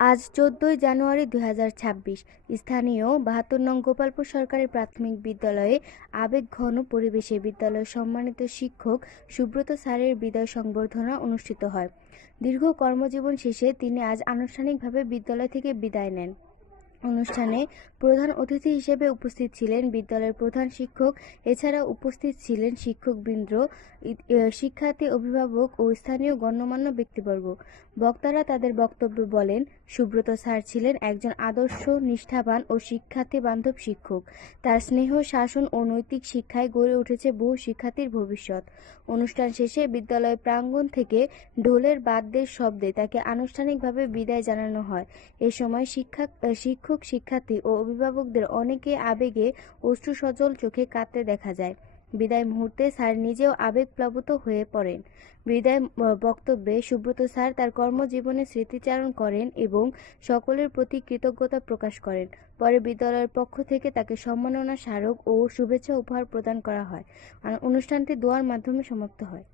আজ চোদ্দই জানুয়ারি দু হাজার ছাব্বিশ। স্থানীয় বাহাত্তর নং গোপালপুর সরকারি প্রাথমিক বিদ্যালয়ে আবেগ ঘন পরিবেশে বিদ্যালয়ের সম্মানিত শিক্ষক সুব্রত স্যারের বিদায় সংবর্ধনা অনুষ্ঠিত হয়। দীর্ঘ কর্মজীবন শেষে তিনি আজ আনুষ্ঠানিকভাবে বিদ্যালয় থেকে বিদায় নেন। অনুষ্ঠানে প্রধান অতিথি হিসেবে উপস্থিত ছিলেন বিদ্যালয়ের প্রধান শিক্ষক এছাড়া উপস্থিত ছিলেন শিক্ষকবৃন্দ শিক্ষার্থী, অভিভাবক ও স্থানীয় গণ্যমান্য ব্যক্তিবর্গ। বক্তারা তাদের বক্তব্যে বলেন, সুব্রত স্যার ছিলেন একজন আদর্শ, নিষ্ঠাবান ও শিক্ষার্থী বান্ধব শিক্ষক। তার স্নেহ, শাসন ও নৈতিক শিক্ষায় গড়ে উঠেছে বহু শিক্ষার্থীর ভবিষ্যৎ। অনুষ্ঠান শেষে বিদ্যালয় প্রাঙ্গণ থেকে ঢোলের বাদ্যের শব্দে তাকে আনুষ্ঠানিকভাবে বিদায় জানানো হয়। এ সময় শিক্ষা শিক্ষক শিক্ষার্থী ও অভিভাবকদের অনেকে আবেগে অশ্রু সজল চোখে কাঁদতে দেখা যায়। বিদায় মুহূর্তে স্যার নিজেও আবেগপ্লাবিত হয়ে পড়েন। বিদায় বক্তব্যে সুব্রত স্যার তার কর্মজীবনে স্মৃতিচারণ করেন এবং সকলের প্রতি কৃতজ্ঞতা প্রকাশ করেন। পরে বিদ্যালয়ের পক্ষ থেকে তাকে সম্মাননা, স্মারক ও শুভেচ্ছা উপহার প্রদান করা হয়। অনুষ্ঠানটি দোয়ার মাধ্যমে সমাপ্ত হয়।